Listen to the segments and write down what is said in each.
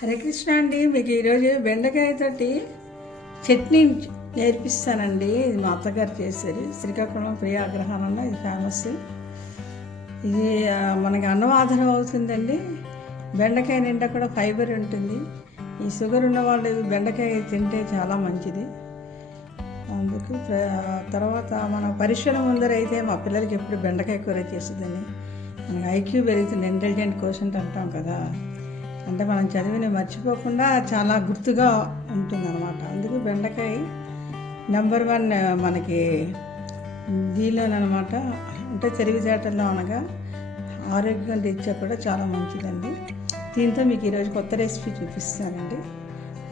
హరే కృష్ణ అండి. మీకు ఈరోజు బెండకాయతోటి చట్నీ నేర్పిస్తానండి. ఇది మా అత్తగారు చేశారు. శ్రీకాకుళం ప్రియాగ్రహారంలో ఇది ఫేమస్. ఇది మనకి అన్నవాదనం అవుతుందండి. బెండకాయ నిండా కూడా ఫైబర్ ఉంటుంది. ఈ షుగర్ ఉన్న వాళ్ళు బెండకాయ తింటే చాలా మంచిది. అందుకు తర్వాత మన పరీక్షల ముందర అయితే మా పిల్లలకి ఎప్పుడు బెండకాయ కూర చేస్తుందని. మనకి ఐక్యూ పెరుగుతుంది, ఇంటెలిజెంట్ కోషంట్ అంటాం కదా. అంటే మనం చదివిని మర్చిపోకుండా చాలా గుర్తుగా ఉంటుందన్నమాట. అందుకు బెండకాయ నెంబర్ 1 మనకి దీనిలోనమాట. అంటే తెలివితేటల్లో అనగా ఆరోగ్యం రీత్యా కూడా చాలా మంచిదండి. దీంతో మీకు ఈరోజు కొత్త రెసిపీ చూపిస్తానండి.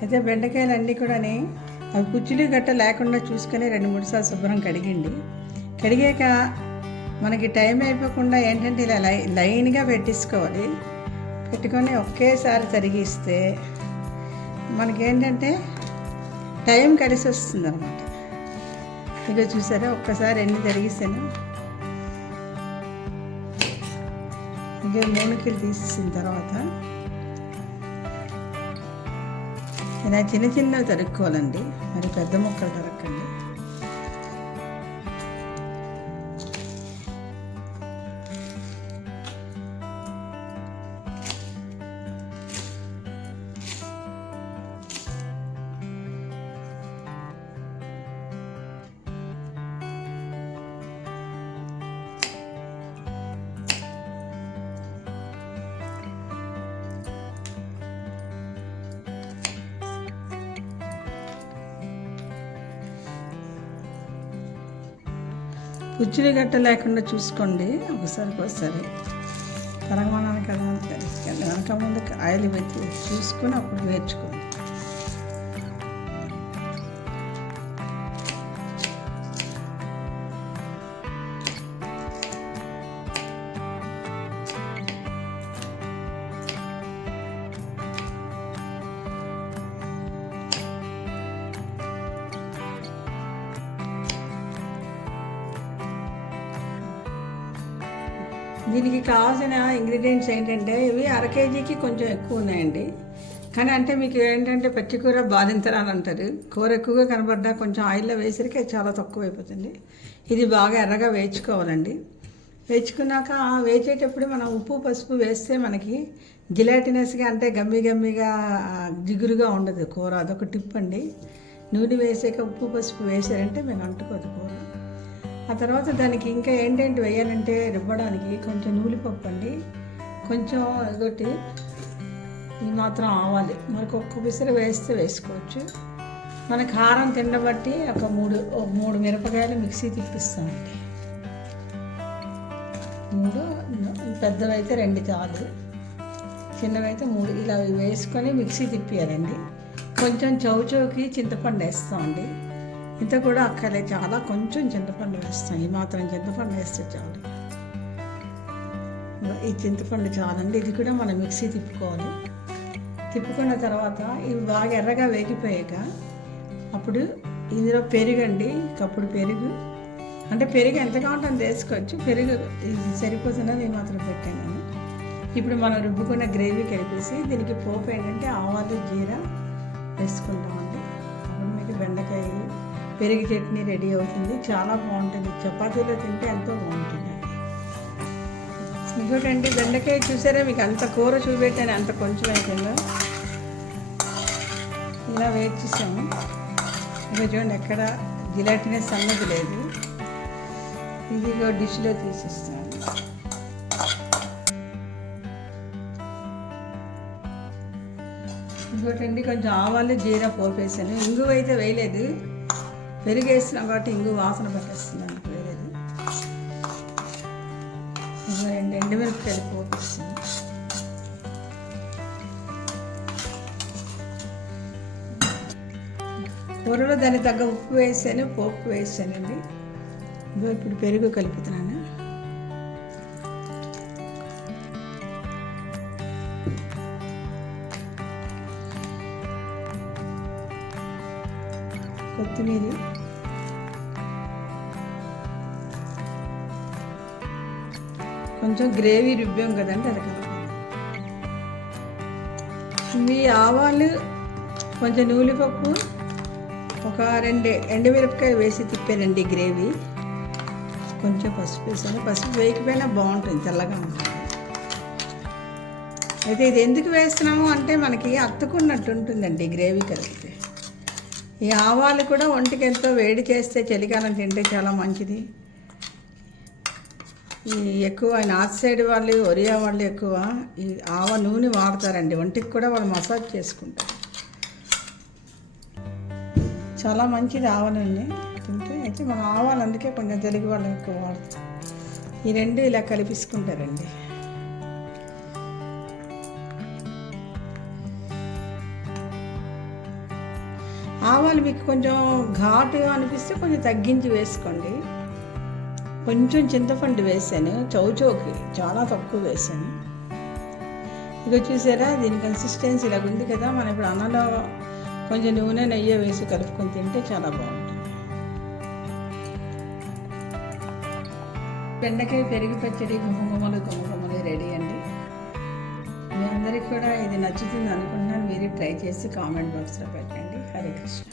అయితే బెండకాయలు అన్నీ కూడా అవి పుచ్చులు గట్ట లేకుండా చూసుకొని 2-3 సార్లు శుభ్రం కడిగండి. కడిగాక మనకి టైం అయిపోకుండా ఏంటంటే ఇలా లైన్గా పెట్టేసుకోవాలి. పెట్టుకొని ఒకేసారి తరిగిస్తే మనకేంటంటే టైం కలిసి వస్తుంది అనమాట. ఇక చూసారా, ఒక్కసారి ఎన్ని తరిగిస్తాను. ఇక 3 కిలో తీసిన తర్వాత ఇలా చిన్న చిన్నవి తరుక్కోవాలండి. మరి పెద్ద ముక్కలు తరక్కండి. పుచ్చులు గట్ట లేకుండా చూసుకోండి. ఒకసారి తరగమనానికి వెనక ముందు ఆయిల్ పెట్టి చూసుకొని అప్పుడు వేర్చుకోండి. దీనికి కావాల్సిన ఇంగ్రీడియంట్స్ ఏంటంటే ఇవి 1/2 కేజీకి కొంచెం ఎక్కువ ఉన్నాయండి. కానీ అంటే మీకు ఏంటంటే పచ్చికూర బాధింతరాలు అంటారు. కూర ఎక్కువగా కనబడ్డా కొంచెం ఆయిల్లో వేసరికి చాలా తక్కువ అయిపోతుంది. ఇది బాగా ఎర్రగా వేయించుకోవాలండి. వేయించుకున్నాక వేచేటప్పుడు మనం ఉప్పు పసుపు వేస్తే మనకి జిలాటినస్గా అంటే గమ్మిగా జిగురుగా ఉండదు కూర. అదొక టిప్ అండి. నూనె వేసాక ఉప్పు పసుపు వేసారంటే మేము అంటుకోదు కూర. ఆ తర్వాత దానికి ఇంకా ఏంటంటే వేయాలంటే రుబ్బడానికి కొంచెం నూలిపప్పు అండి, కొంచెం ఇదొకటి ఈ మాత్రం ఆవాలి. మనకు ఒక్క పిసర వేస్తే వేసుకోవచ్చు. మన కారం తిండబట్టి ఒక మూడు మిరపకాయలు మిక్సీ తిప్పిస్తామండి. 3 పెద్దవైతే 2 చాలు, చిన్నవైతే 3 ఇలా వేసుకొని మిక్సీ తిప్పియాలండి. కొంచెం చౌచౌకి చింతపండు వేస్తామండి. ఇంత కూడా అక్కలే, చాలా కొంచెం చింతపండు వేస్తాం. ఈ మాత్రం చింతపండు వేస్తే చాలు. ఈ చింతపండు చాలండి. ఇది కూడా మనం మిక్సీ తిప్పుకోవాలి. తిప్పుకున్న తర్వాత ఇవి బాగా ఎర్రగా వేగిపోయాక అప్పుడు ఇందులో పెరుగండి. కప్పుడు పెరుగు అంటే పెరుగు ఎంత కావాలంటే అంత వేసుకోవచ్చు. పెరుగు ఇది సరిపోతున్నది ఈ మాత్రం పెట్టాను. ఇప్పుడు మనం రుబ్బుకున్న గ్రేవీ కలిపేసి దీనికి పోపు ఏంటంటే ఆవాలు జీరా వేసుకుంటామండి. అప్పుడు మీకు బెండకాయ పెరుగు చట్నీ రెడీ అవుతుంది. చాలా బాగుంటుంది. చపాతీలో తింటే ఎంతో బాగుంటుంది. ఇంకోటండి, బెండకాయ చూసారా, మీకు అంత కూర చూపెట్టాను, అంత కొంచెం అయిపోయిందో. ఇలా వేయించేసాము. ఇంకా చూడండి, ఎక్కడ జిలాటినెస్ అన్నది లేదు. ఇది డిష్లో తీసిస్తాను. ఇంకోటండి, కొంచెం ఆవాలు జీరా పోపేసాను. ఇంగువ అయితే వేయలేదు, పెరుగు వేస్తున్నాం కాబట్టి ఇంగు వాసన పట్టేస్తున్నాను. వేరేది ఇంకా 2 ఎండుమిరపకాయలు పోపేస్తాను. కూరలో దానికి తగ్గ ఉప్పు వేసాను, పోపు వేసానండి. ఇంకో ఇప్పుడు పెరుగు కలుపుతున్నాను. కొత్తిమీర, కొంచెం గ్రేవీ రుబ్బాం కదండి, అది కలపాలి. ఇవి ఆవాలు, కొంచెం నూనెపప్పు, ఒక 2 ఎండుమిరపకాయ వేసి తిప్పానండి గ్రేవీ. కొంచెం పసుపు వేసాను. పసుపు వేయకపోయినా బాగుంటుంది, తెల్లగా ఉంటుంది. అయితే ఇది ఎందుకు వేస్తున్నాము అంటే మనకి అతుకున్నట్టు ఉంటుందండి గ్రేవీ కలిపితే. ఈ ఆవాలు కూడా ఒంటికి ఎంతో వేడి చేస్తే చలికాలం తింటే చాలా మంచిది. ఈ ఎక్కువ నార్త్ సైడ్ వాళ్ళు, ఒరియా వాళ్ళు ఎక్కువ ఈ ఆవ నూనె వాడతారండి. ఒంటికి కూడా వాళ్ళు మసాజ్ చేసుకుంటారు. చాలా మంచిది ఆవ నూనె తింటే. అయితే మనం ఆవాలు అందుకే కొంచెం తెలుగు వాళ్ళు ఎక్కువ వాడతారు. ఈ రెండు ఇలా కలిపిసుకుంటారండి. ఆవాలు మీకు కొంచెం ఘాటుగా అనిపిస్తే కొంచెం తగ్గించి వేసుకోండి. కొంచెం చింతపండు వేసాను, చౌచౌకి చాలా తక్కువ వేసాను. ఇక చూసారా, దీని కన్సిస్టెన్సీ ఇలాగ ఉంది కదా. మనం ఇప్పుడు అన్నంలో కొంచెం నూనె, నెయ్యి వేసి కలుపుకొని తింటే చాలా బాగుంటుంది. బెండకాయ పెరుగు పచ్చడి గుమ్మగుమ్మలు రెడీ అండి. మీ అందరికీ కూడా ఇది నచ్చుతుంది అనుకుంటున్నాను. మీరు ట్రై చేసి కామెంట్ బాక్స్లో పెట్టండి. హరే కృష్ణ.